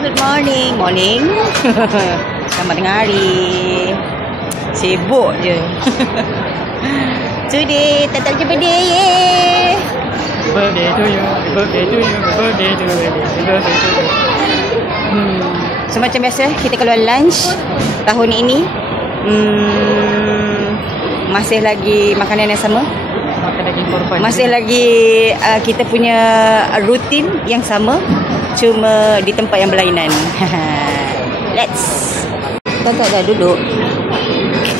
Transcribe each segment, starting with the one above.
good morning. Morning. Selamat tengah hari. Sibuk je. Today, Tata birthday. Yeay. Birthday to you. Birthday to you. Birthday to you. Birthday to you. So macam biasa kita keluar lunch tahun ini. Masih lagi makanan yang sama. Masih lagi kita punya rutin yang sama, cuma di tempat yang berlainan. Let's. Kakak dah duduk.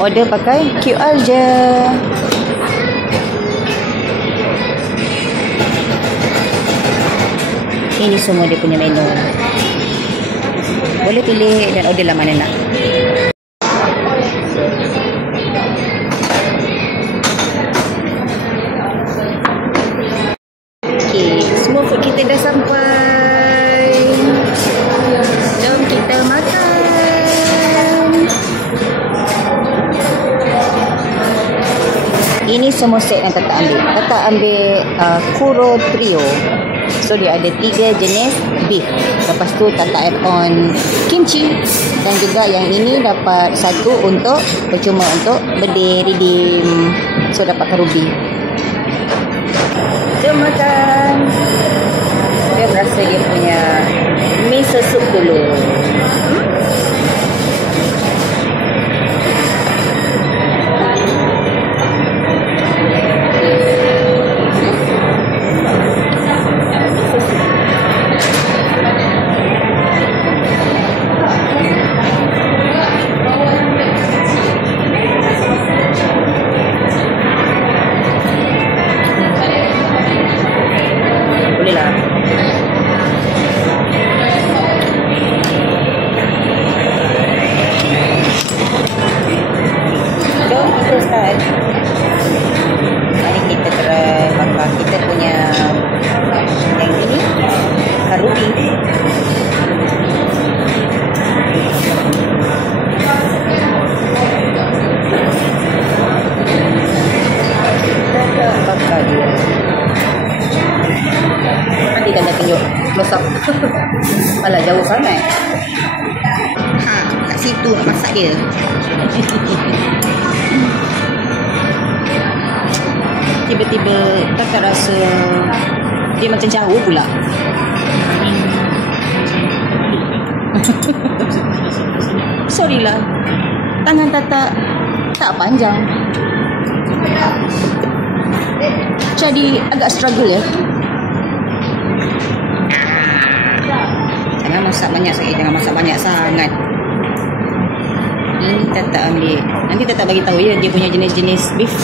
Order pakai QR je. Ini semua dia punya menu. Boleh pilih dan order lah mana nak. Okay, semua food kita dah sampai. Jom kita makan. Ini semua set yang Tata ambil. Tata ambil Kuro Trio. So dia ada 3 jenis beef. Lepas tu Tata add on kimchi. Dan juga yang ini dapat satu untuk percuma untuk birthday redeem. So dapatkan ruby. Jom makan. Dia berasa dia punya miso soup dulu. Mari kita try makan kita punya yang ini karubi. Kita bakar dia. Nanti Tata tunjuk close up. Alah jauh sangat. Kat situ nak masak dia. Tiba-tiba Tata rasa dia macam jauh pula. Sorry lah, tangan Tata tak panjang, jadi agak struggle ya. Jangan masak banyak sangat. Jangan masak banyak sangat. Ini Tata ambil. Nanti Tata bagi tahu ya dia punya jenis-jenis beef.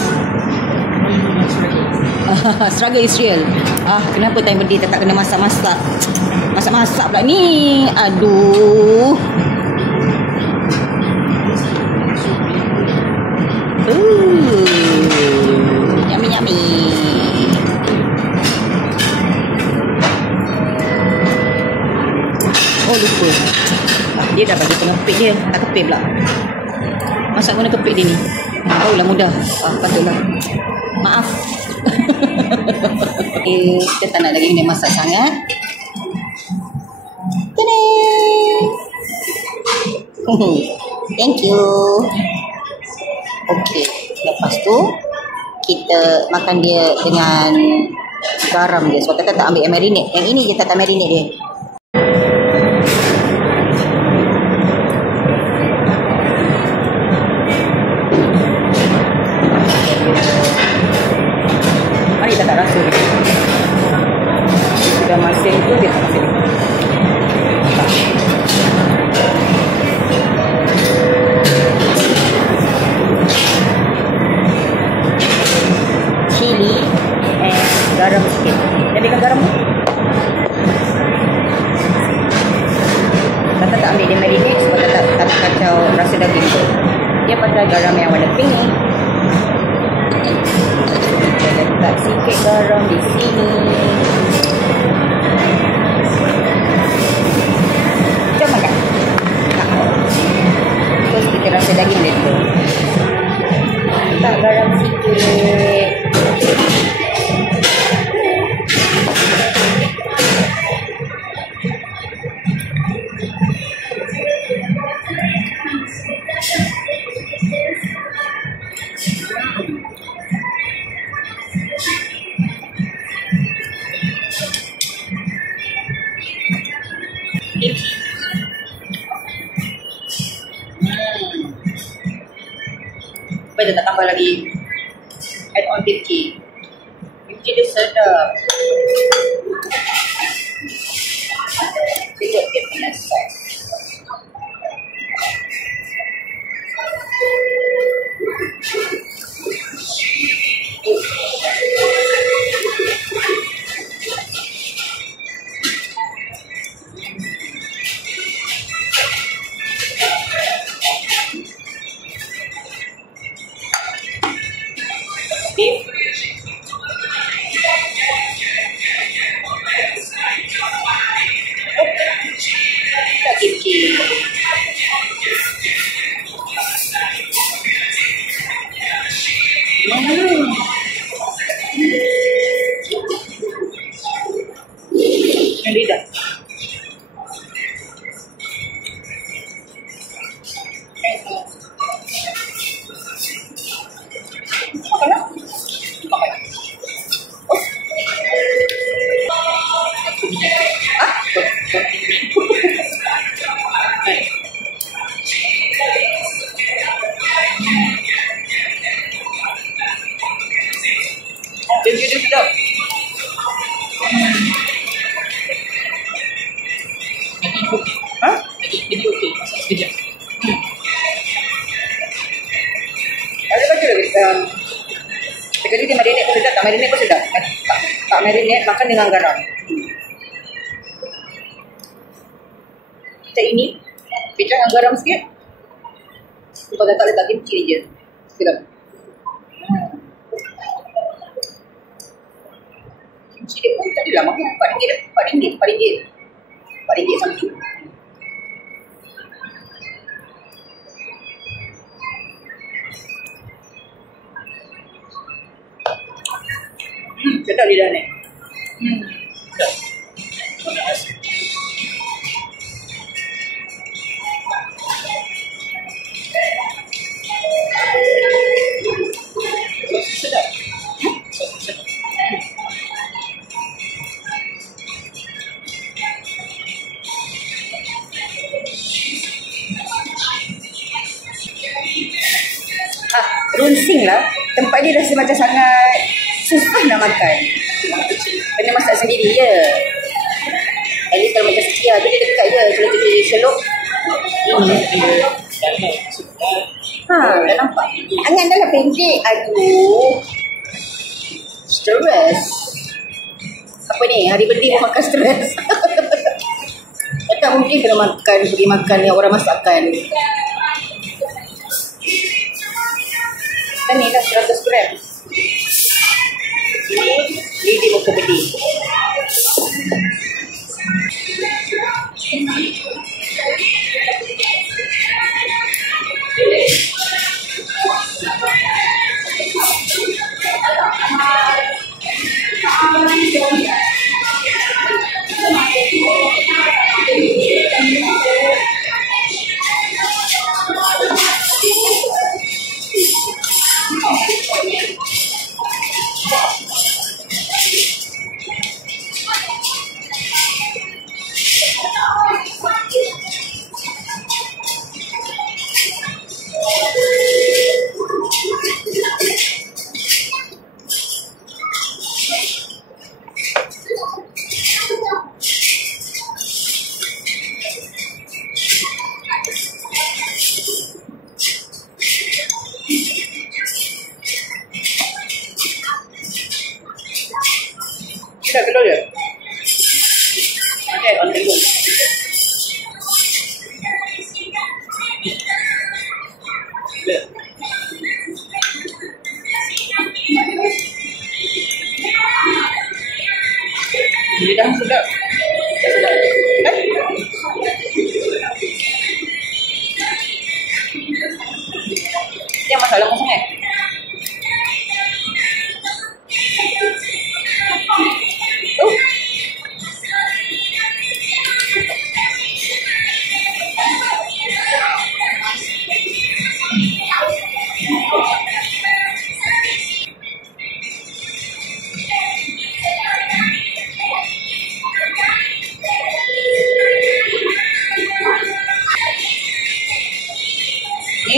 Struggle is real. Kenapa time birthday tak kena masak-masak? Masak-masak pula ni. Aduh. Yummy yummy. Oh lupa. Dia dah bagi kepik dia. Tak kepik pula. Masak guna kepik dia ni. Tahulah mudah. Patutlah. Maaf. Okay, kita tak nak lagi kena masak sangat. Thank you. Okay, lepas tu kita makan dia dengan garam dia. Sebab Tata tak ambil marinade. Yang ini je Tata marinade dia. Mari Tata rasa dia. Sudah masin tu dia tak masin. Chili and garam sikit. Jadikan garam tu. Tata tak ambil dia marinade sebab Tata tak kacau rasa daging tu. Dia pakai garam yang warna pink ni. Kita letak sikit garam di sini. Kimchi. Supaya dia tak tambah lagi add on kimchi. Kimchi dia sedap. Tengok dia punya saiz. Beef. Kimchi. Yang lidah. Apa nak? Apa nak? Oh. Ah? Dia sedap. Ha? Jadi okey. Masak sekejap. Ada baca lagi. Sekali dia marinate pun sedap. Tak marinate pun sedap. Tak marinate, makan dengan garam. Kita ini kecap dengan garam sikit. Lepas dah tak letak kimchi je. Sedap. Kimchi dia pun tadi lah makan RM4 something. Sedap lidah ni. Sedap. Sedap. Runsing lah. Tempat dia rasa macam sangat susah nak makan. Kena masak sendiri je. At least kalau macam sekian tu dia dekat je. Kalau dia selok. Dah nampak. Angan dah lah pendek. Aduh. Stress. Apa ni? Hari berdiri makan stress. Tak mungkin kena makan, pergi makan yang orang masakkan. Dan ni dah 100 gram. Ini lidi muka bedi.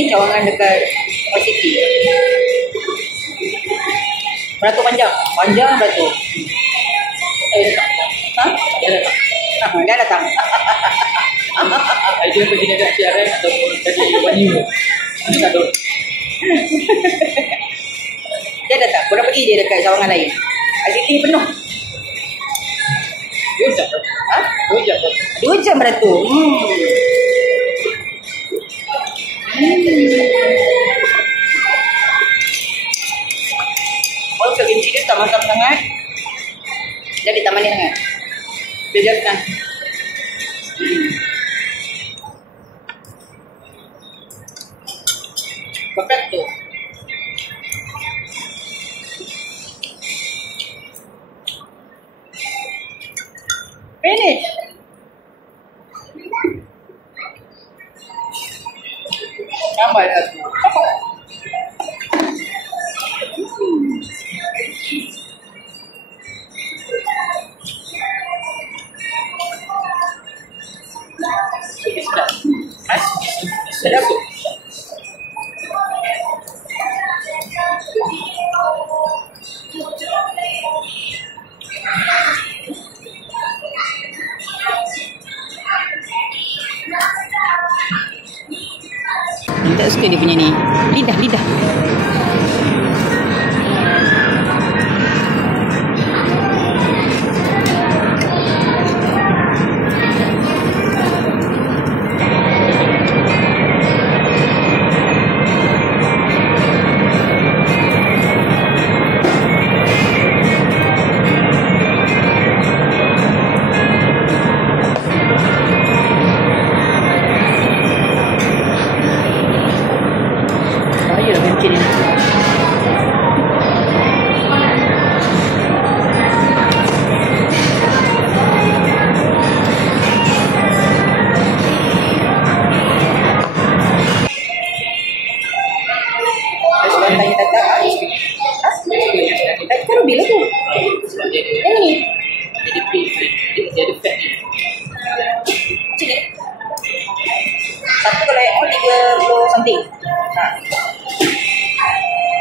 cawangan dekat Tower City. Beratur panjang. Panjang beratur. Ha? Dia datang. Dia datang. Dia pergi dekat PRN ataupun tadi Banyu. Tak tahu. Dia datang. Korang pergi dia dekat cawangan lain. ICT penuh. 2 jam. Ha? 2 jam. 2 jam beratur. Oh, kelinci dia tak masam sangat. Jadi tak manis sangat. Dia biarkan. Perfecto. Finish. Tambah lagi. Sedap tu. Tak suka dia punya ni. Lidah. Bahaya kencing ni. Tanya Tata. Taruh bila tu? Yang ni? Dia ada fat ni. Macam ni? Satu kalau yang 30 something.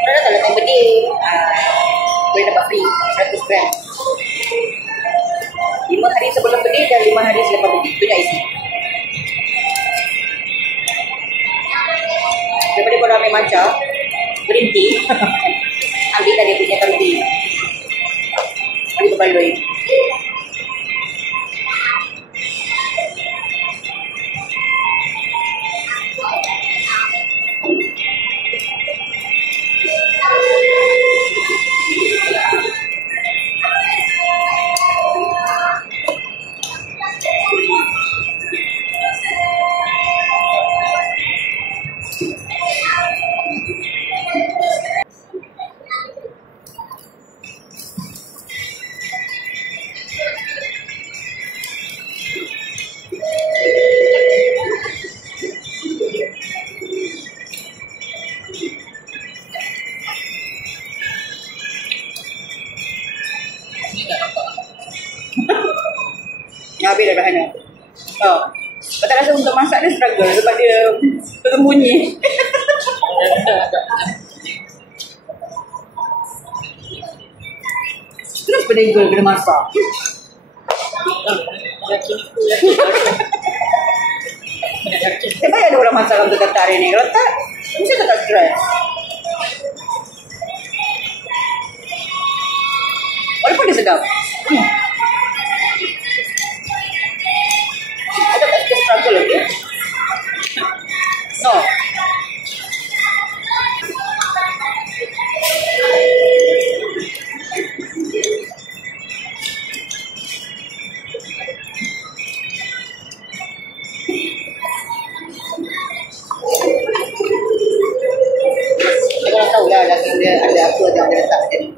Kalau dah letak birthday, boleh dapat free 100 gram. 5 hari sebelum birthday dan 5 hari selepas birthday. Itu dah isi. Daripada korang ambil macam, berhenti. Ambil lah dia punya kanti. Ambil berbaloi. Habis dah bahan. Oh. Kau tak rasa untuk masak dia struggle sebab dia tersembunyi. Terus penegel kena masak. Sebab ada orang masak untuk kata hari ni. Kalau tak, mesti tak stress. Walaupun dia sedap. Ada tak sikit struggle lagi? No. Kita tahu lah dia ada apa yang ada letak tadi.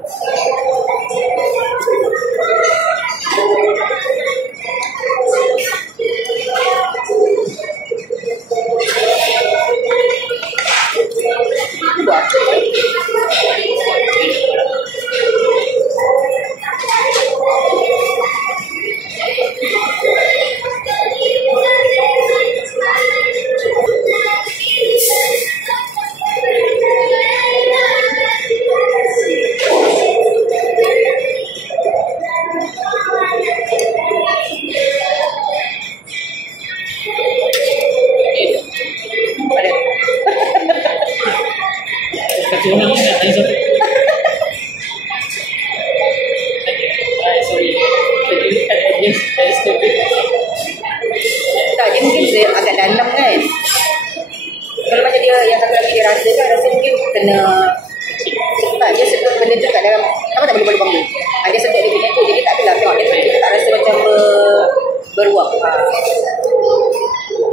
mungkin dia agak dalam kan. Kalau macam dia yang satu lagi dia rasa kan, rasa mungkin kena cepat dia sedut benda tu kat dalam, apa tak boleh bangun. Dia sedut dia punya tu, jadi tak adalah tengok dia tak rasa macam beruap.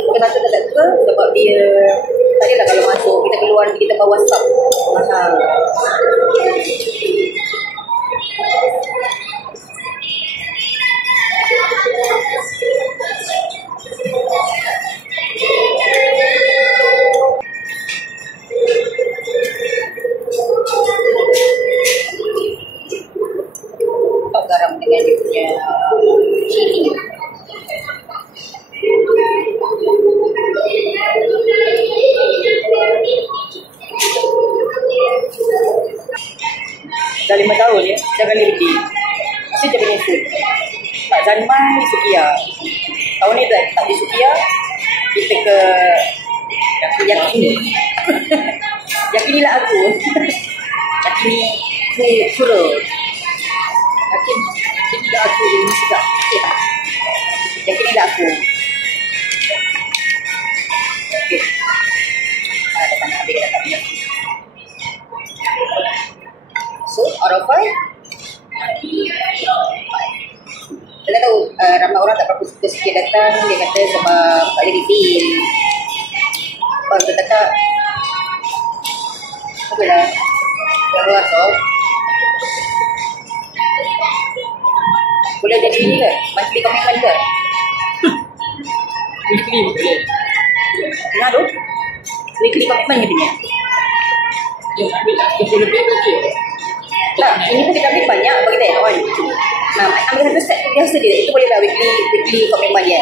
Kenapa tak suka? Sebab dia tak adalah kalau masuk kita keluar kita bawa stop mahal. Garam dengan dia punya cili. Dah 5 tahun ya, saya kali beli. Masih Japanese food. Tak Zanmai, Sukiya. Tahun ni tak di Sukiya, kita ke Yakini. Yakini lah aku. Yakini Kuro. Yakini lah aku ini sedap. Yakini lah aku. Okay. Ada tanya habis kita tak biar. So, out of 5. Kita tahu ramai orang tak berapa suka sikit datang. Dia kata sebab tak boleh refill. Orang tu kata apa lah, luar so boleh jadi ni ke? Monthly commitment ke? Weekly boleh. Tengah tu weekly commitment je punya. Ya, ambil lah 30 lebih tu okey. Tak, ini pun kita ambil banyak bagi kita on. Nah, ambil satu set biasa dia. Itu boleh lah weekly commitment je.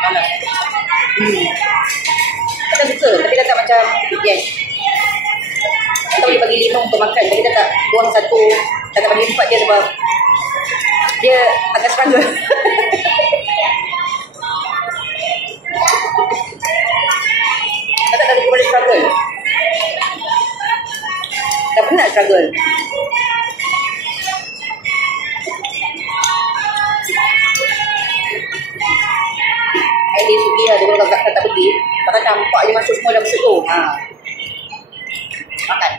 Mana? Kita suka, tapi kita tak macam yes. Kita boleh bagi 5 untuk makan, tapi kita tak buang satu, tak bagi 4 dia sebab dia agak struggle. Tak boleh struggle. Tak pernah struggle. Dia sugi lah, dia kalau tak pergi takkan nampak dia masuk semua dalam situ. Makan.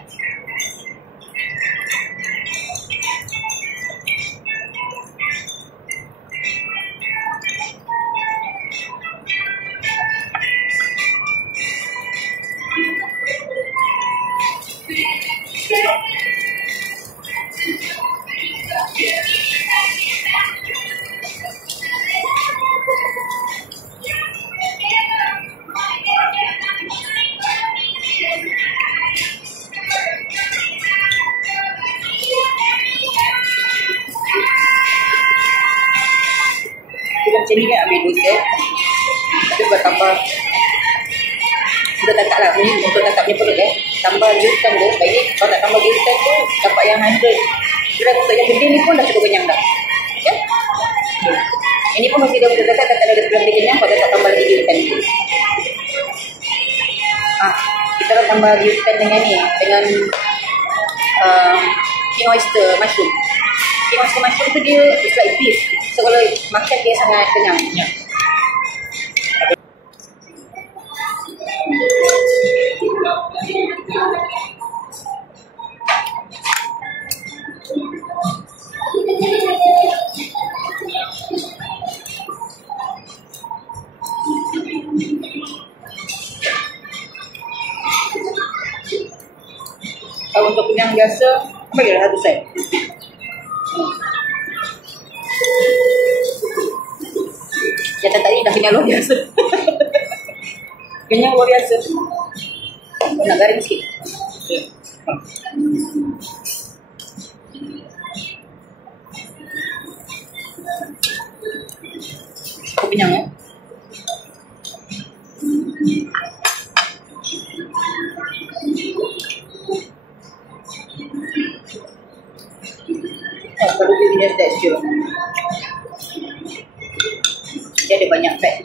Macam ni kan ambil 2 set. Kita buat tambah untuk tatap lah, ni untuk tatap punya perut tambah gluten tu. Baik, kalau tak tambah gluten tu dapat yang 100 gram untuk yang gede ni pun dah cukup kenyang dah. Okay? Ini pun masih dah tatap tak ada gram dia kenyang. Kalau tak tambah lagi gluten ni. Kita dah tambah gluten dengan ni, dengan king oyster mushroom. King oyster mushroom tu dia it's like beef. So kalau makan dia sangat kenyang. Ya. Kalau untuk kenyang biasa, bagilah 1 set. Yang tadi dah kenyang luar biasa. Kenyang luar biasa. Nak garing sikit. Cukup kenyang ya. Kalau dia punya texture, dia ada banyak fat.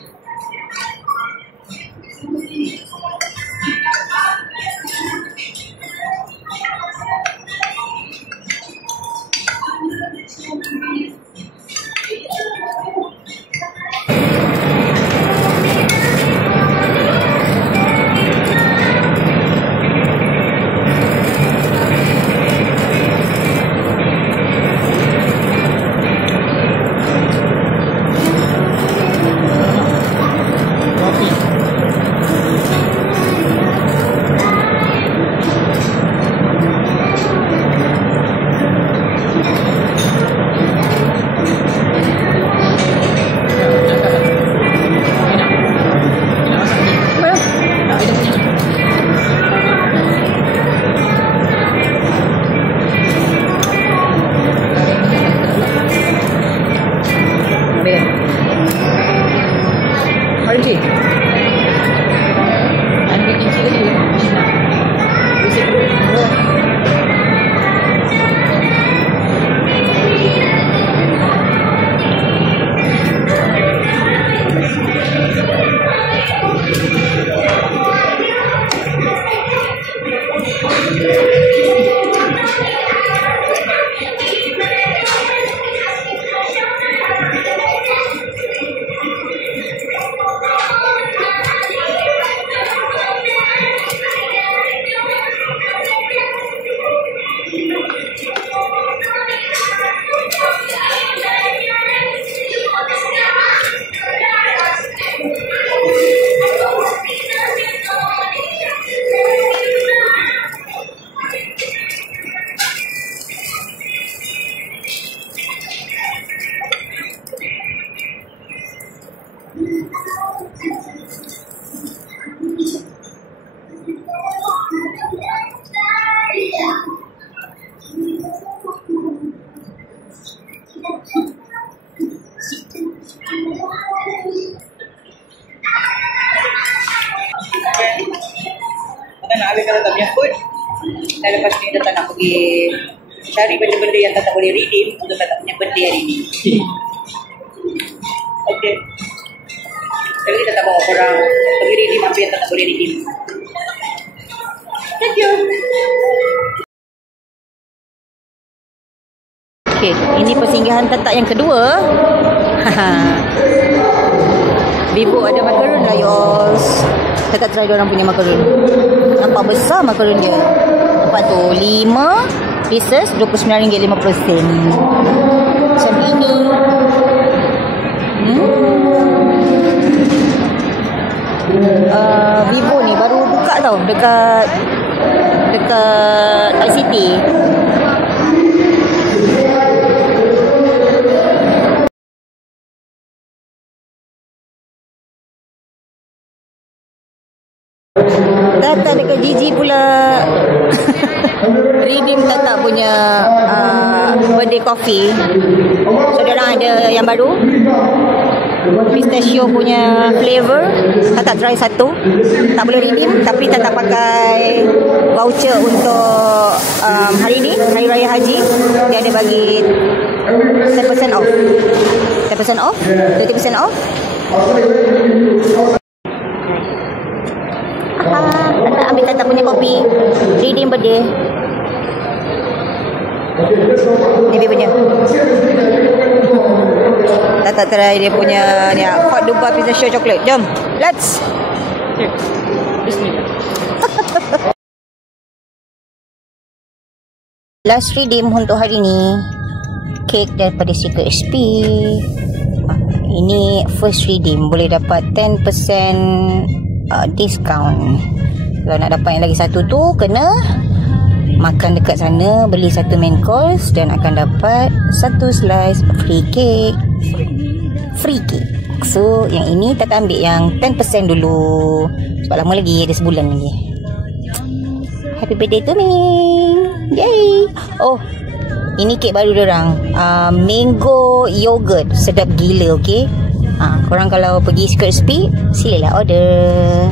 Dan lepas ni Tata nak pergi cari benda-benda yang Tata boleh redeem untuk Tata punya birthday hari ni. Okay. Jadi Tata bawa korang pergi redeem apa yang Tata boleh redeem. Thank you. Okay, ini persinggahan Tata yang kedua. Vivo ada makaron lah yours. Tata try diorang punya makaron. Nampak besar makaron dia. Nampak tu 5 pieces RM29.50. Macam ini. Vivo ni baru buka tau dekat ICT. Tata dekat Gigi pula redeem Tata punya birthday coffee. So diorang ada yang baru pistachio punya flavor. Tata try satu. Tak boleh redeem tapi Tata pakai voucher untuk hari ni, Hari Raya Haji. Dia ada bagi 10% off. 10% off? 30% off? Tata ambil Tata punya kopi redeem birthday. Ini punya. Tata try dia punya ni hot dubai pistachio coklat. Jom, let's. Bismillah. Last redeem untuk hari ni, kek daripada Secret SP. Ini first redeem, boleh dapat 10% discount. Kalau nak dapat yang lagi satu tu, kena makan dekat sana, beli satu main course dan akan dapat satu slice free cake. Free cake. So yang ini Tata ambil yang 10% dulu sebab lama lagi, ada sebulan lagi. Happy birthday to me. Yay. Oh, ini kek baru diorang, mango yogurt, sedap gila. Okay, korang kalau pergi Secret Speed, silalah order.